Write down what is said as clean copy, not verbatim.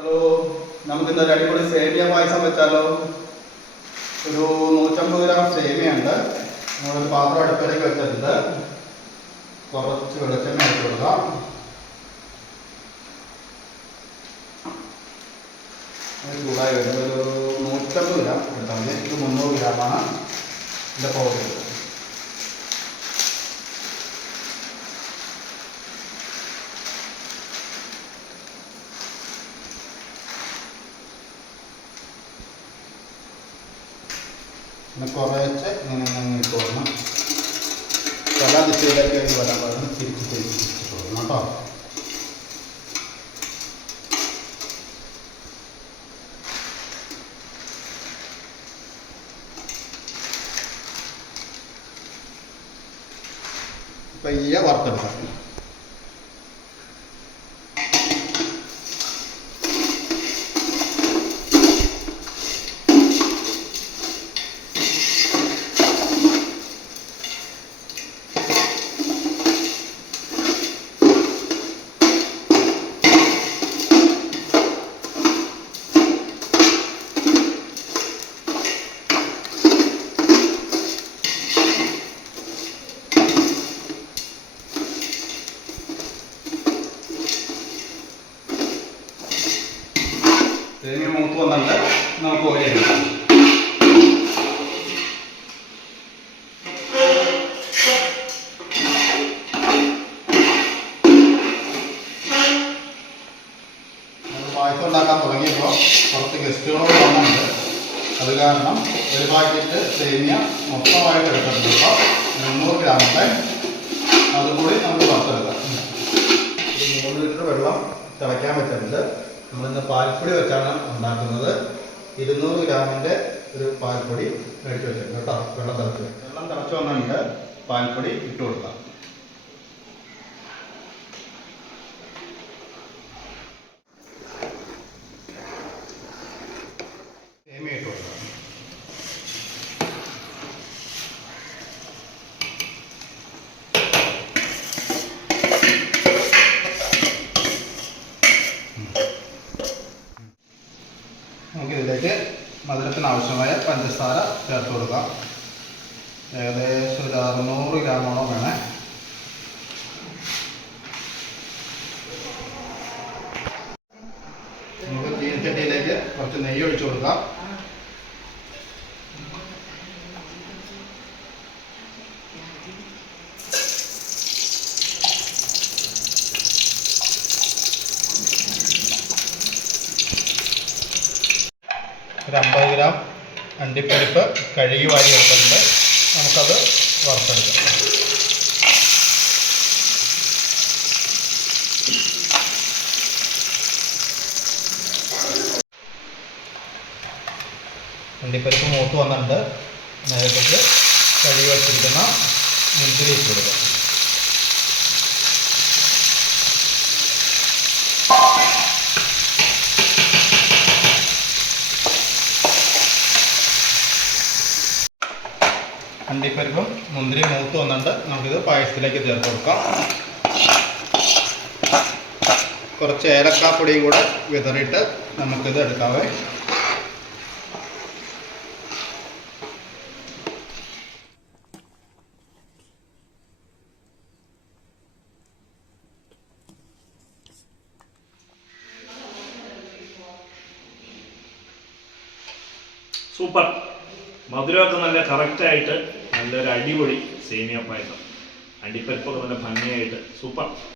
Hello, നമുക്കിന്നൊരു അടിപൊളി സേമിയ പായസം വെച്ചാലോ. ഒരു 150 ഗ്രാം സേമിയുണ്ട്. നമ്മളൊരു പാത്രം അടുപ്പിലേക്ക് വെച്ചിട്ടുണ്ട്. കുറച്ച് വെളിച്ചെണ്ണ ഇട്ട് കൊടുക്കാം. ചൂടായി വരുമ്പോൾ ഒരു 150 ഗ്രാം എടുത്താൽ മതി. ഇത് 300 ഗ്രാമാണ് ഇതിൻ്റെ പൗഡർ. പിന്നെ കുറച്ച് ഇങ്ങനെ ഇട്ട് കൊടുക്കണം. പല ദിശയിലേക്ക് വരാൻ പാടും. തിരിച്ചിട്ട് കൊടുക്കണം കേട്ടോ. പയ്യെ വറുത്തെടുക്കാം. തേങ്ങ മൂത്ത് വന്നിട്ട് നമുക്ക് ഓരിയെടുക്കാം. പായസം ഉണ്ടാക്കാൻ തുടങ്ങിയപ്പോൾ കുറച്ച് ഗസ്റ്റുകളോട് വന്നിട്ടുണ്ട്. അത് കാരണം ഒരു പാക്കറ്റ് സേമിയ മൊത്തമായിട്ട് എടുത്തിട്ടുണ്ട്. ഇപ്പോൾ 300 ഗ്രാമിൻ്റെ അതുകൂടി നമുക്ക് വറുത്തെടുക്കാം. 3 ലിറ്റർ വെള്ളം തിളയ്ക്കാൻ വെച്ചിട്ടുണ്ട്. നമ്മളിന്ന് പാൽപ്പൊടി വെച്ചാണ് ഉണ്ടാക്കുന്നത്. 200 ഗ്രാമിൻ്റെ ഒരു പാൽപ്പൊടി മേടിച്ച് വെച്ചിട്ടുണ്ട് കേട്ടോ. വെള്ളം തിളച്ച് വന്നിട്ട് പാൽപ്പൊടി ഇട്ട് കൊടുക്കാം. സേമിയ ഇട്ട് കൊടുക്കാം. നമുക്കിതിലേക്ക് മധുരത്തിന് ആവശ്യമായ പഞ്ചസാര ചേർത്ത് കൊടുക്കാം. ഏകദേശം ഒരു 600 ഗ്രാമോളം വേണേ. നമുക്ക് ചീനച്ചട്ടിയിലേക്ക് കുറച്ച് നെയ്യ് ഒഴിച്ചു കൊടുക്കാം. ഒരു 50 ഗ്രാം അണ്ടിപ്പരിപ്പ് കഴുകി വാരി എടുത്തിട്ടുണ്ട്. നമുക്കത് വറുത്തെടുക്കാം. അണ്ടിപ്പരിപ്പ് മൂത്ത് വന്നിട്ടുണ്ട്. നേരത്തെ കഴുകി വച്ചിരിക്കുന്ന മുന്തിരി ഇട്ട് കൊടുക്കാം. അണ്ടിപ്പരിപ്പും മുന്തിരി മൂത്ത് വന്നിട്ട് നമുക്കിത് പായസത്തിലേക്ക് ചേർത്ത് കൊടുക്കാം. കുറച്ച് ഏലക്കാപ്പൊടിയും കൂടെ വിതറിയിട്ട് നമുക്കിത് എടുക്കാവേ. സൂപ്പർ. മധുരമൊക്കെ നല്ല കറക്റ്റായിട്ട് നല്ലൊരു അടിപൊളി സേമിയ പായസം. അണ്ടിപ്പരിപ്പൊക്കെ നല്ല ഭംഗിയായിട്ട് സൂപ്പർ.